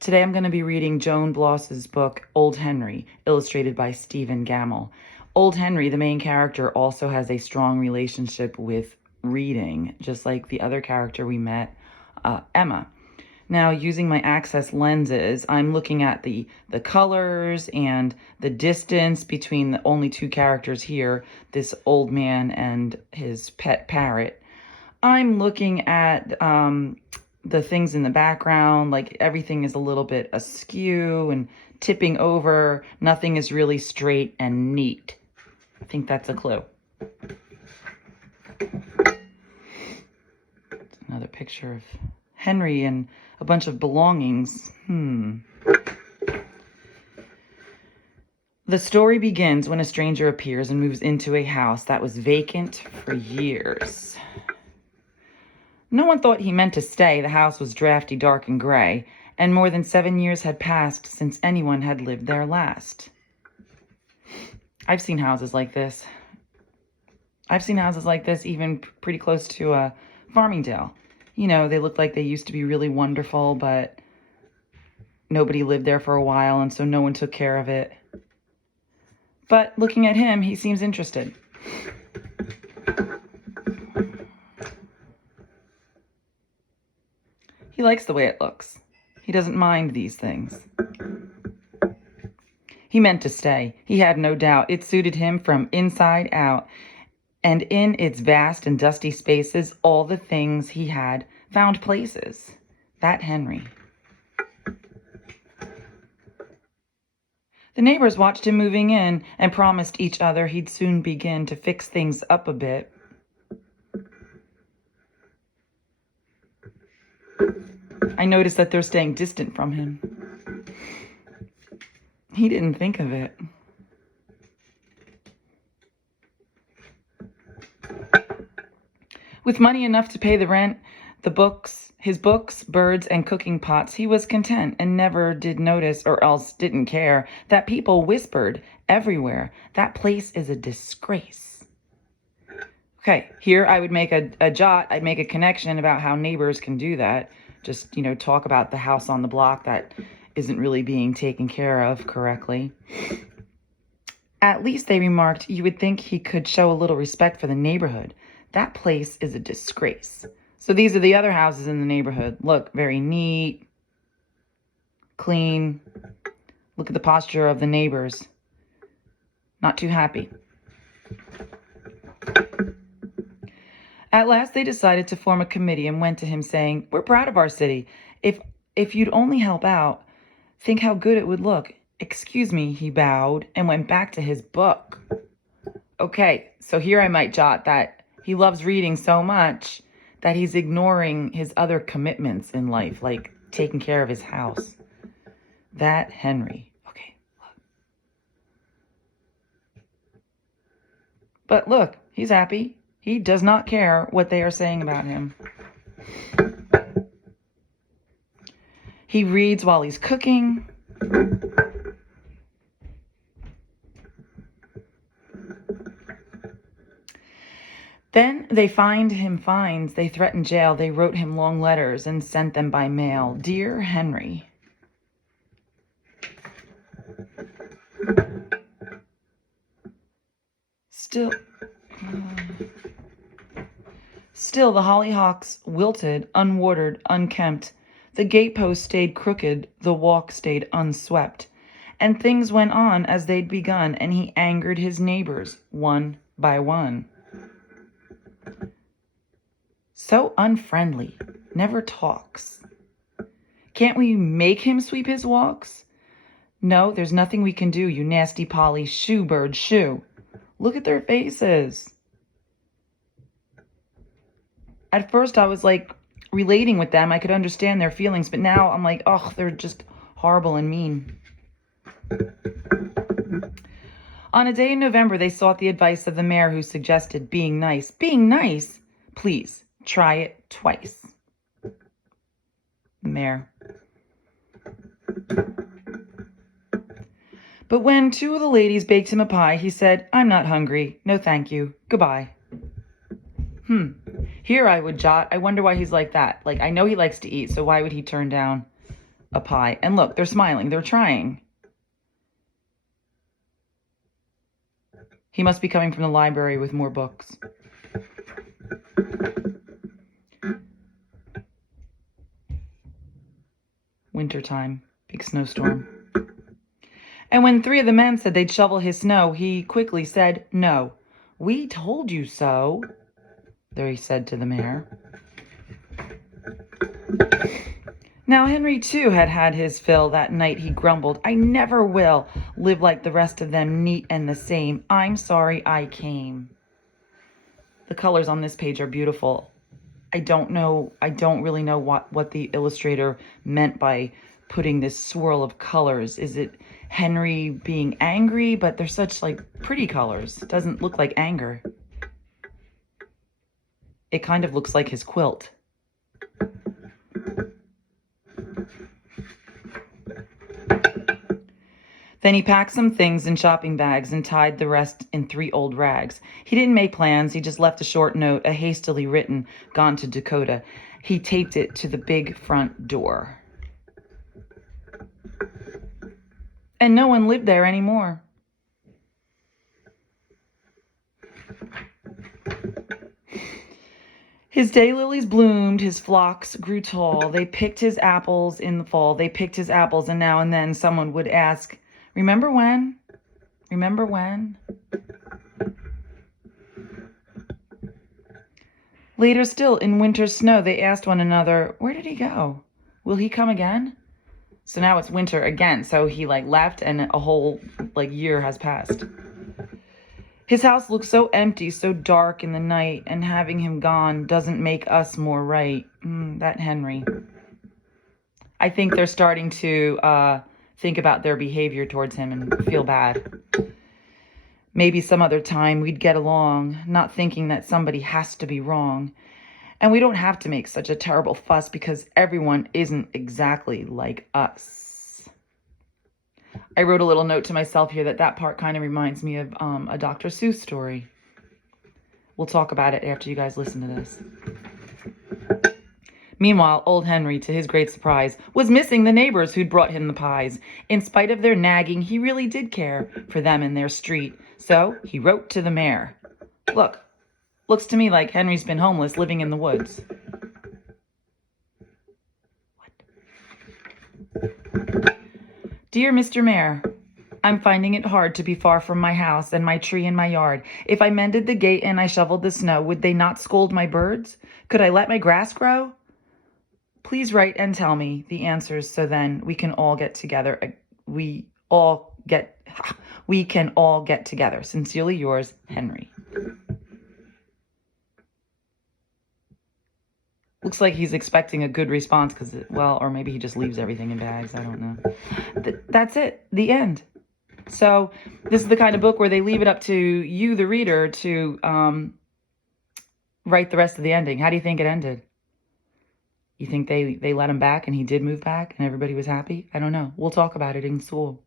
Today I'm going to be reading Joan Bloss's book, Old Henry, illustrated by Stephen Gammell. Old Henry, the main character, also has a strong relationship with reading, just like the other character we met, Emma. Now, using my Access lenses, I'm looking at the colors and the distance between the only two characters here, this old man and his pet parrot. I'm looking at the things in the background, like everything is a little bit askew and tipping over. Nothing is really straight and neat. I think that's a clue. It's another picture of Henry and a bunch of belongings. The story begins when a stranger appears and moves into a house that was vacant for years. No one thought he meant to stay. The house was drafty, dark, and gray, and more than 7 years had passed since anyone had lived there last. I've seen houses like this. I've seen houses like this even pretty close to Farmingdale. You know, they look like they used to be really wonderful, but nobody lived there for a while, and so no one took care of it. But looking at him, he seems interested. He likes the way it looks. He doesn't mind these things. He meant to stay. He had no doubt. It suited him from inside out. And in its vast and dusty spaces, all the things he had found places. That Henry. The neighbors watched him moving in and promised each other he'd soon begin to fix things up a bit. I noticed that they're staying distant from him. He didn't think of it. With money enough to pay the rent, his books, birds, and cooking pots, he was content and never did notice, or else didn't care, that people whispered everywhere, "That place is a disgrace." Okay, here I would make a jot. I'd make a connection about how neighbors can do that. Just, talk about the house on the block that isn't really being taken care of correctly. At least, they remarked, you would think he could show a little respect for the neighborhood. That place is a disgrace. So these are the other houses in the neighborhood. Look, very neat, clean. Look at the posture of the neighbors. Not too happy. At last, they decided to form a committee and went to him saying, "We're proud of our city. If you'd only help out, think how good it would look." "Excuse me," he bowed and went back to his book. Okay, so here I might jot that he loves reading so much that he's ignoring his other commitments in life, like taking care of his house. That Henry. Okay, look. But look, he's happy. He does not care what they are saying about him. He reads while he's cooking. Then they find him fines. They threatened jail. They wrote him long letters and sent them by mail. "Dear Henry." Still, the hollyhocks wilted, unwatered, unkempt. The gatepost stayed crooked, the walk stayed unswept. And things went on as they'd begun, and he angered his neighbors, one by one. So unfriendly, never talks. Can't we make him sweep his walks? No, there's nothing we can do, you nasty Polly, shoo, bird, shoo. Look at their faces. At first I was like relating with them. I could understand their feelings, but now I'm like, oh, they're just horrible and mean. On a day in November, they sought the advice of the mayor, who suggested being nice. Being nice? Please, try it twice. The mayor. But when two of the ladies baked him a pie, he said, "I'm not hungry. No, thank you. Goodbye." Here I would jot, I wonder why he's like that. Like, I know he likes to eat, so why would he turn down a pie. And look, they're smiling. They're trying. He must be coming from the library with more books. Wintertime. Big snowstorm. And when 3 of the men said they'd shovel his snow, he quickly said, "No. We told you so," he said to the mayor. Now Henry, too, had had his fill. That night he grumbled, "I never will live like the rest of them, neat and the same. I'm sorry I came." The colors on this page are beautiful. I don't really know what the illustrator meant by putting this swirl of colors. Is it Henry being angry? But they're such like pretty colors. It doesn't look like anger. It kind of looks like his quilt. Then he packed some things in shopping bags and tied the rest in 3 old rags. He didn't make plans. He just left a short note, a hastily written, "Gone to Dakota." He taped it to the big front door. And no one lived there anymore. His daylilies bloomed, his phlox grew tall. They picked his apples in the fall. They picked his apples, and now and then someone would ask, "Remember when? Remember when?" Later still, in winter's snow, they asked one another, "Where did he go? Will he come again?" So now it's winter again. So he left, and a whole year has passed. His house looks so empty, so dark in the night, and having him gone doesn't make us more right. That Henry. I think they're starting to think about their behavior towards him and feel bad. Maybe some other time we'd get along, not thinking that somebody has to be wrong. And we don't have to make such a terrible fuss because everyone isn't exactly like us. I wrote a little note to myself here that part kind of reminds me of a Dr. Seuss story. We'll talk about it after you guys listen to this. Meanwhile, old Henry, to his great surprise, was missing the neighbors who'd brought him the pies. In spite of their nagging, he really did care for them in their street. So he wrote to the mayor. Looks to me like Henry's been homeless, living in the woods. What? Dear Mr. Mayor, I'm finding it hard to be far from my house and my tree in my yard. If I mended the gate and I shoveled the snow, would they not scold my birds? Could I let my grass grow? Please write and tell me the answers so then we can all get together. We can all get together. Sincerely yours, Henry. Looks like he's expecting a good response or maybe he just leaves everything in bags. I don't know. That's it. The end. So this is the kind of book where they leave it up to you, the reader, to write the rest of the ending. How do you think it ended? You think they let him back and he did move back and everybody was happy? I don't know. We'll talk about it in school.